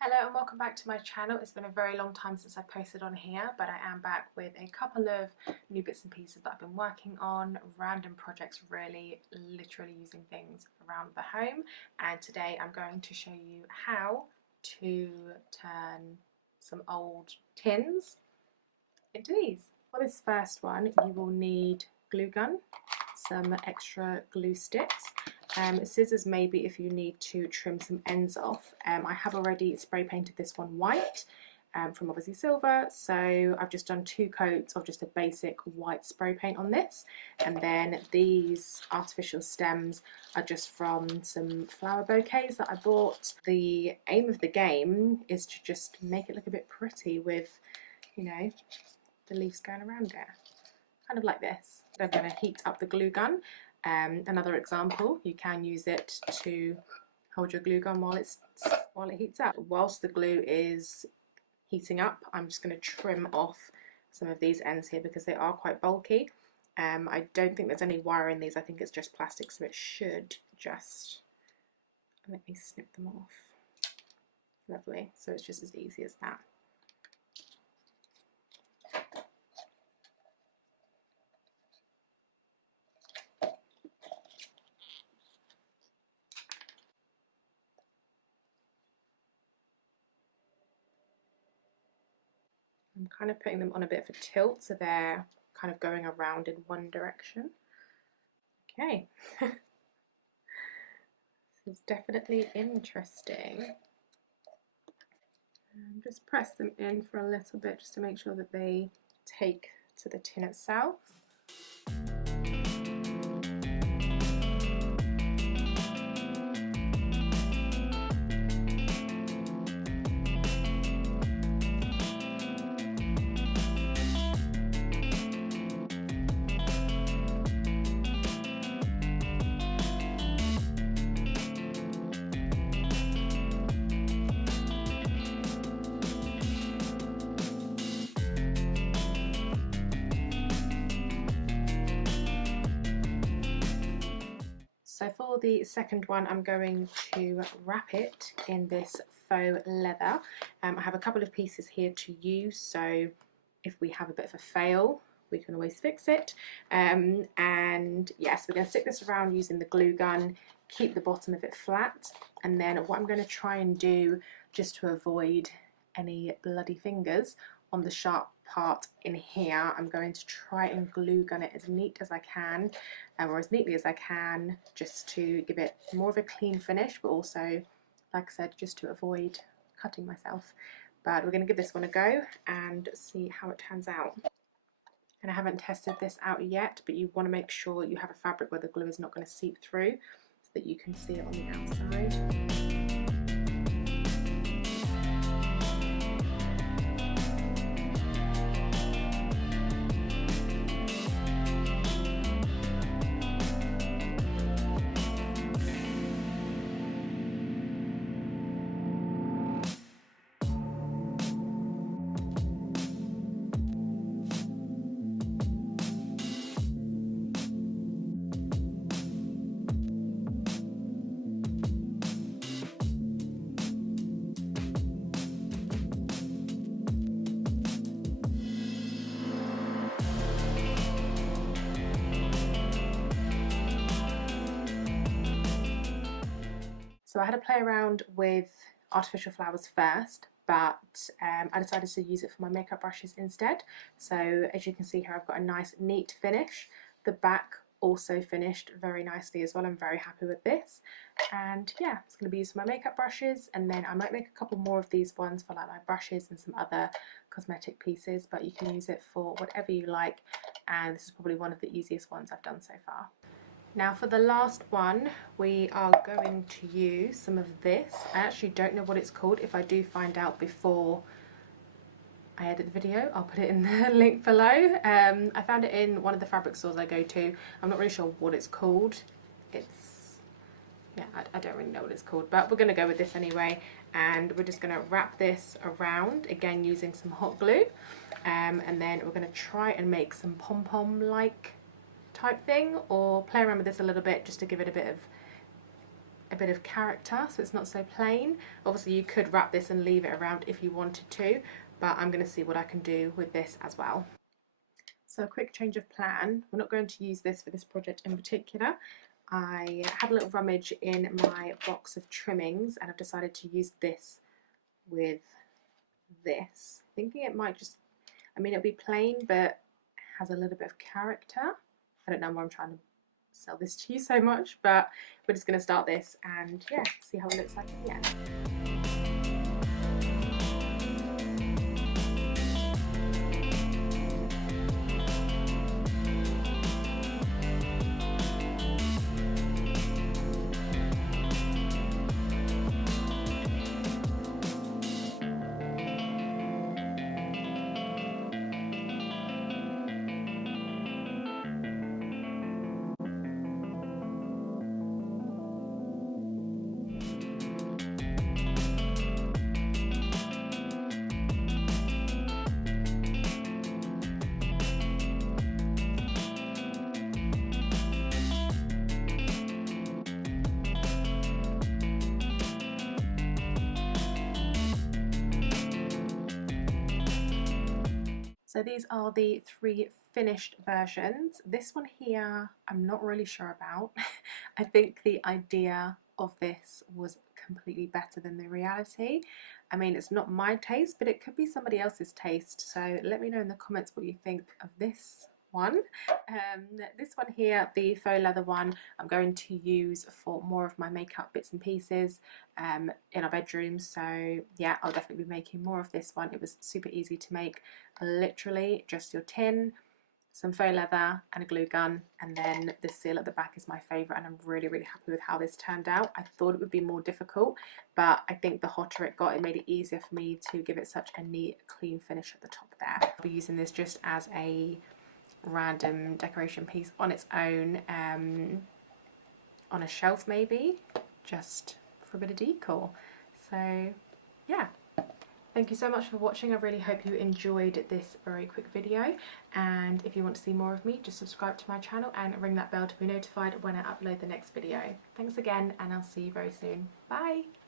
Hello and welcome back to my channel. It's been a very long time since I posted on here, but I am back with a couple of new bits and pieces that I've been working on, random projects really, literally using things around the home. And today I'm going to show you how to turn some old tins into these. For this first one, you will need glue gun, some extra glue sticks, scissors maybe if you need to trim some ends off. I have already spray painted this one white from obviously silver, so I've just done 2 coats of just a basic white spray paint on this, and then these artificial stems are just from some flower bouquets that I bought. The aim of the game is to just make it look a bit pretty with, you know, the leaves going around it, kind of like this. I'm going to heat up the glue gun. Another example, you can use it to hold your glue gun while it heats up. Whilst the glue is heating up, I'm just going to trim off some of these ends here because they are quite bulky. I don't think there's any wire in these, I think it's just plastic, so it should just, let me snip them off. Lovely, so it's just as easy as that. I'm kind of putting them on a bit of a tilt so they're kind of going around in one direction. Okay, this is definitely interesting. Just press them in for a little bit just to make sure that they take to the tin itself. So for the second one, I'm going to wrap it in this faux leather. I have a couple of pieces here to use, so if we have a bit of a fail, we can always fix it. And yes, we're going to stick this around using the glue gun, keep the bottom of it flat, and then what I'm going to try and do, just to avoid any bloody fingers on the sharp part in here, I'm going to try and glue gun it as neat as I can, or as neatly as I can, just to give it more of a clean finish, but also, like I said, just to avoid cutting myself. But we're going to give this one a go and see how it turns out. And I haven't tested this out yet, but you want to make sure you have a fabric where the glue is not going to seep through, so that you can see it on the outside. So I had to play around with artificial flowers first, but I decided to use it for my makeup brushes instead. So as you can see here, I've got a nice neat finish. The back also finished very nicely as well. I'm very happy with this. And yeah, it's going to be used for my makeup brushes, and then I might make a couple more of these ones for like my brushes and some other cosmetic pieces, but you can use it for whatever you like, and this is probably one of the easiest ones I've done so far. Now for the last one, we are going to use some of this. I actually don't know what it's called. If I do find out before I edit the video, I'll put it in the link below. I found it in one of the fabric stores I go to. I'm not really sure what it's called. Yeah, I don't really know what it's called, but we're going to go with this anyway, and we're just going to wrap this around, again using some hot glue, and then we're going to try and make some pom-pom like type thing, or play around with this a little bit just to give it a bit of a bit of character, so it's not so plain. Obviously you could wrap this and leave it around if you wanted to, but I'm going to see what I can do with this as well. So a quick change of plan. We're not going to use this for this project in particular. I had a little rummage in my box of trimmings and I've decided to use this with this. Thinking it might just, I mean, it'll be plain, but has a little bit of character. I don't know why I'm trying to sell this to you so much, but we're just going to start this and yeah, see how it looks like at the end. So these are the 3 finished versions. This one here, I'm not really sure about. I think the idea of this was completely better than the reality. I mean, it's not my taste, but it could be somebody else's taste. So let me know in the comments what you think of this one. This one here, the faux leather one, I'm going to use for more of my makeup bits and pieces in our bedroom. So yeah, I'll definitely be making more of this one. It was super easy to make. Literally just your tin, some faux leather and a glue gun, and then the seal at the back is my favourite, and I'm really happy with how this turned out. I thought it would be more difficult, but I think the hotter it got, it made it easier for me to give it such a neat clean finish at the top there. I'll be using this just as a random decoration piece on its own, on a shelf maybe, just for a bit of decor. So yeah, thank you so much for watching. I really hope you enjoyed this very quick video, and if you want to see more of me, just subscribe to my channel and ring that bell to be notified when I upload the next video. Thanks again, and I'll see you very soon. Bye!